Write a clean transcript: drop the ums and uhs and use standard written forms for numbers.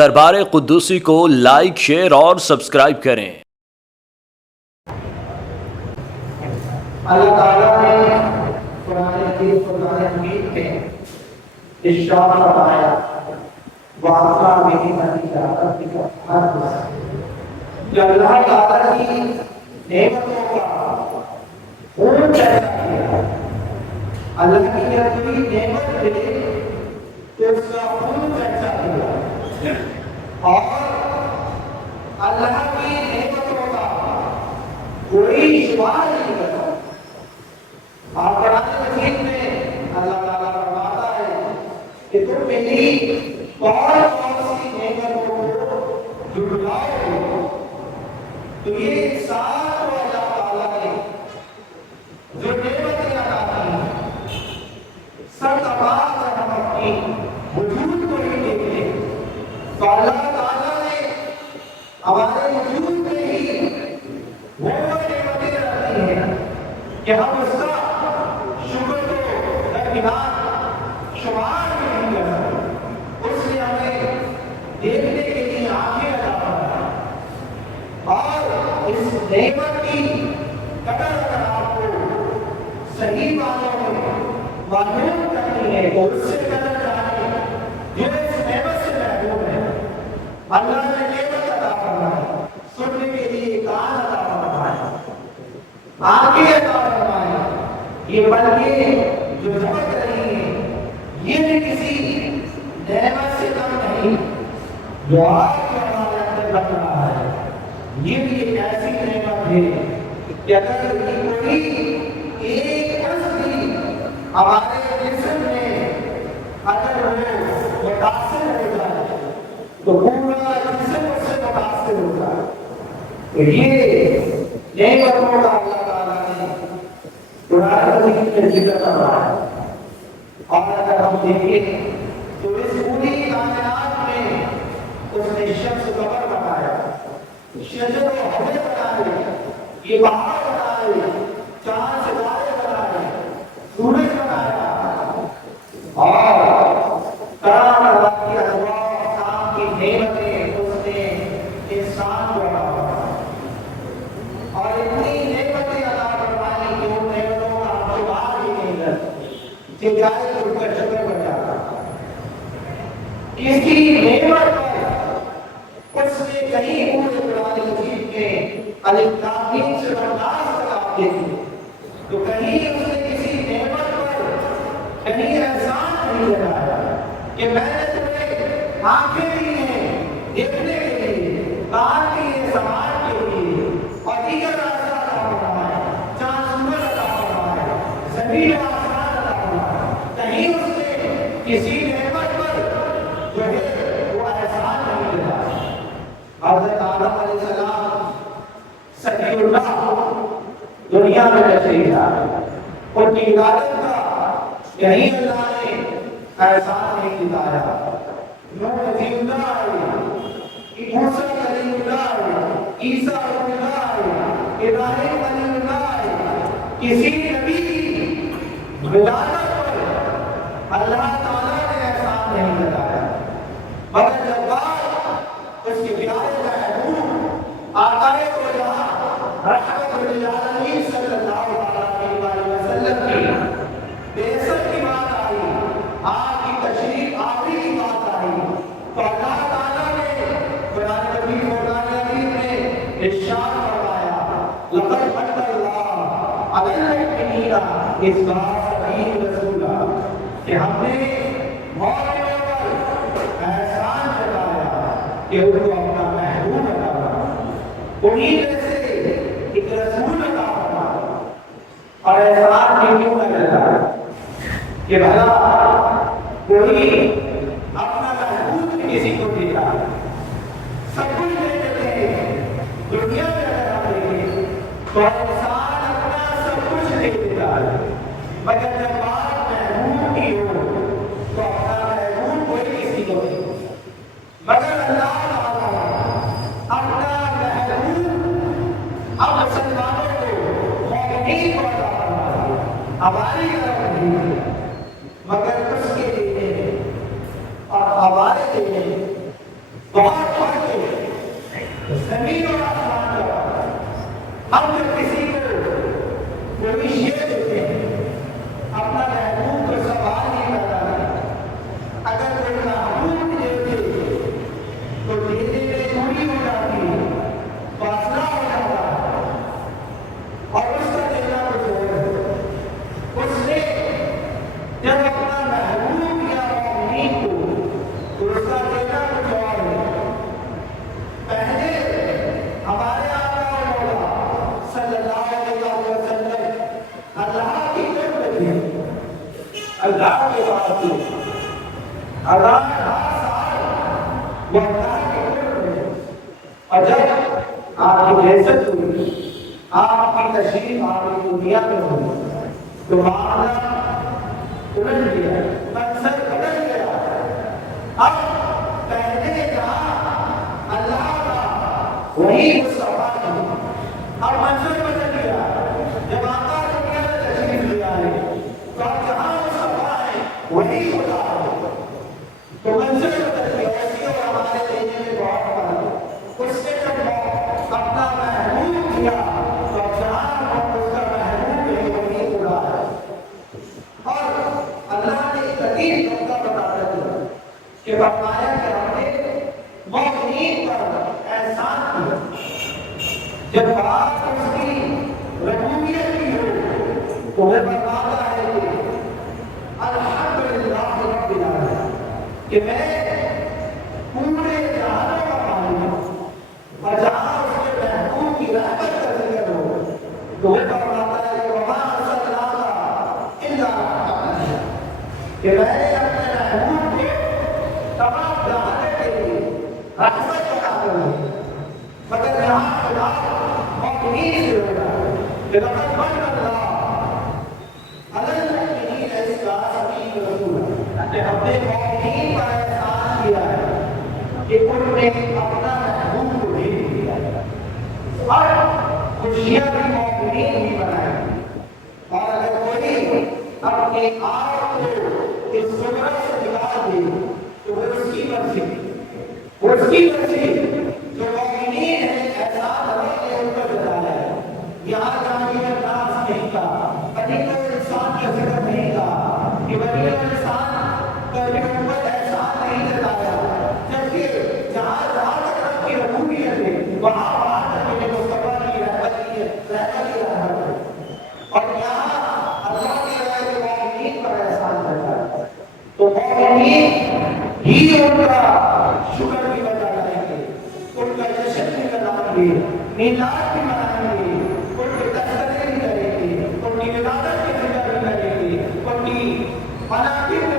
دربار قدوسی کو like, share اور سبسکرائب کریں۔ اللہ تعالیٰ نے قرآن حمید میں ارشاد فرمایا وَعَطَى بِنِعْمَتِ رَبِّكَ فَحَدِّثْ کہ اللہ تعالیٰ کی نعمتوں کا خون پیدا کیا۔ اللہ کی جب کوئی نعمت دے تو اس کا خون پیدا کیا، اور اللہ کی نعمتوں کا کوئی شمار نہیں کرتا۔ اور قرآن مجید میں اللہ تعالیٰ فرماتا ہے کہ تم میری کون سی نعمتوں کو جھٹلاؤ گے؟ تو یہ انسان کو اللہ تعالیٰ نے جو نعمتیں عطا کی سب تمام سے ہم اپنی وجود کو ہی دیکھیں تو اللہ تعالیٰ نے ہمارے وجود میں ہی وہ نعمتیں رکھی ہیں کہ ہم اس کا شکر کو درمیان شمار بھی نہیں کر سکتے۔ اس نے ہمیں دیکھنے کے لیے آنکھیں عطا فرمائیں، اور اس نعمت کی قدر اگر آپ کو صحیح معنوں میں معلوم کرنی ہے تو اس سے قدر جانیں جو اس نعمت سے محروم ہے۔ اللہ نے نعمت عطا فرمائی، سننے کے لیے کان عطا فرمائے، آنکھیں عطا فرمائے، یہ بلکہ جو جھپک رہی ہیں یہ بھی کسی نعمت سے کم نہیں۔ جو آج ہمارے اندر بن رہا ہے یہ بھی ایک ایسی نعمت ہے کہ اگر یہ کوئی ایک عرض بھی ہمارے جسم میں اگر وہ متاثر ہو جائے تو پورا جسم اس سے متاثر ہو جائے۔ تو یہ نعمتوں کا اللہ تعالیٰ نے قرآن مجید میں ذکر کرا ہے۔ اور اگر ہم دیکھیں تو اس پوری کائنات میں اس نے شمس و قمر بنایا، شجر و ہوا بنائے، یہ پہاڑ بنائے، چاند ستارے بنائے، سورج بنایا، اور طرح طرح کی انواع اقسام کی نعمتیں اس نے انسان کو عطا فرمائی، اور اتنی نعمتیں عطا فرمائی کہ ان نعمتوں کا ہم شمار ہی نہیں کر سکتے کہ جائے تو ان کا شکر بن جاتا۔ کسی نعمت پر اس نے کہیں پورے قرآن مجید میں الف لام میم سے برداشت تک آپ دیکھیں تو کہیں اس نے کسی نعمت پر کہیں احسان نہیں جتایا کہ میں نے تمہیں آنکھیں دی ہیں دیکھنے کے لیے، کان دیے سماعت کے لیے، اور دیگر راستہ عطا فرمایا، چاند سورج عطا فرمایا، زمین و آسمان عطا فرمایا۔ کہیں اس نے کسی نعمت پر جو ہے وہ احسان نہیں جتایا۔ حضرت آدم علیہ السلام صفی اللہ دنیا میں تشریف لائے، ان کی عبادت کا یہی اللہ نے احسان نہیں جتایا۔ نوح نبی اللہ آئے، موسیٰ کلیم اللہ آئے، عیسیٰ روح اللہ آئے، ابراہیم کلیم اللہ آئے، کسی نبی کی ولادت پر اللہ تعالیٰ نے احسان نہیں جتایا، مگر جب بات اس کے پیارے محبوب آقائے رحمت للعالمین صلی اللہ علیہ وسلم کی بعثت کی بات آئی، آپ کی تشریف آوری کی بات آئی، تو اللہ تعالیٰ نے قرآن مجید میں ارشاد فرمایا لقد من اللہ علی المؤمنین اذ بعث فیہم رسولا، کہ ہم نے مومنوں پر احسان جتایا کہ ان کو اپنا محبوب بنا رہا، انہیں میں سے ایک رسول عطا فرمایا۔ اور احسان بھی کیوں نہ جتایا کہ بھلا کوئی اپنا محبوب بھی کسی کو دیتا ہے، سب کچھ دے دیتے ہیں دنیا میں اگر ہم دیکھیں تو انسان اپنا سب کچھ دے دیتا ہے، مگر جب بات محبوب کی ہو تو اپنا محبوب کوئی کسی کو نہیں ہوتا، مگر اللہ اپنا محبوب اب مسلمانوں کو مومنین کو عطا فرمایا، ہماری طرف نہیں مگر اس کے لیے اور ہمارے لیے بہت فرق ہے زمین اور آسمان کا۔ ہم جب کسی کو کوئی شے دیتے ہیں اپنا محبوب کو سوال نہیں کرتا، اگر کوئی محبوب دے دے تو دینے میں پوری ہو جاتی ہے، فاصلہ ہو جاتا ہے، اور اس کا دینا کچھ اور ہے۔ اس نے جب اپنا محبوب یا مومنین کو تو اس کا دینا کچھ اور ہے۔ پہلے ہمارے آقا و مولا صلی اللہ علیہ وسلم اللہ کی قرب تھے، اللہ کے پاس تھے، اللہ ہر سال وہ اللہ کے قرب تھے، اور جب آپ کی بعثت ہوئی، آپ کی تشریف آپ کی دنیا میں ہوئی تو معاملہ الٹ گیا، منظر بدل گیا۔ اب پہلے جہاں اللہ کا وہی مصطفیٰ تھی، اب منظر بدل گیا۔ جب آقا دنیا میں تشریف لے آئے تو اب جہاں مصطفیٰ ہے وہی خدا ہے، تو منظر بدل گیا۔ ایسی اور ہمارے دینے میں بہت فرق ہے۔ اس نے جب اپنا محبوب کیا تو اب جہاں اس کا محبوب ہے وہی خدا ہے۔ اور اللہ نے ایک عجیب نقطہ بتایا تھا کہ فرمایا کہ ہم نے مومنین پر احسان کیا، جب بات اس کی ربوبیت کی ہو تو وہ فرماتا ہے کہ الحمدللہ رب العالمین، کہ میں پورے جہانوں کا مالک ہوں، اور جہاں اس کے محبوب کی رحمت کا ذکر ہو تو وہ فرماتا ہے کہ وما ارسلناک الا رحمۃ للعالمین، کہ میں نے اپنے محبوب کو تمام جہانوں کے لیے رحمت بنا کر دی۔ مگر یہاں خدا مومنین سے ہو رہا ہے کہ لقد من اللہ علی المؤمنین اذ بعث فیہم رسولا، کہ ہم نے مومنین پر احسان کیا ہے کہ ان نے اپنا محبوب کو بھیج دیا اور خوشیاں بھی مومنین بھی بنائی۔ اور اگر کوئی اپنے آپ کو اس زمرے سے نکال دے تو وہ اس کی مرضی، وہ اس کی مرضی۔ جو مومنین ہیں احسان ہمیں نے ان پر جتایا ہے۔ یہاں جہاں یہ ناز نہیں تھا، بنی کو انسان کا ذکر نہیں تھا کہ بنی کو انسان پر بھی اوپر احسان نہیں جتایا، جبکہ جہاں جہاں تک رب کی ربوبیت ہے وہاں وہاں تک انہیں مصطفیٰ کی رحمت کی رحمت ہے۔ اور یہاں اللہ کی رائے کے مومنین پر احسان کرتا ہے تو مومنین ہی ان کا شکر بھی بجا لائیں گے، ان کا جشن بھی منائیں گے، میلاد بھی منائیں گے، ان کے تذکرے بھی کریں گے، ان کی عبادت کی فکر بھی کریں گے، ان کی مناقب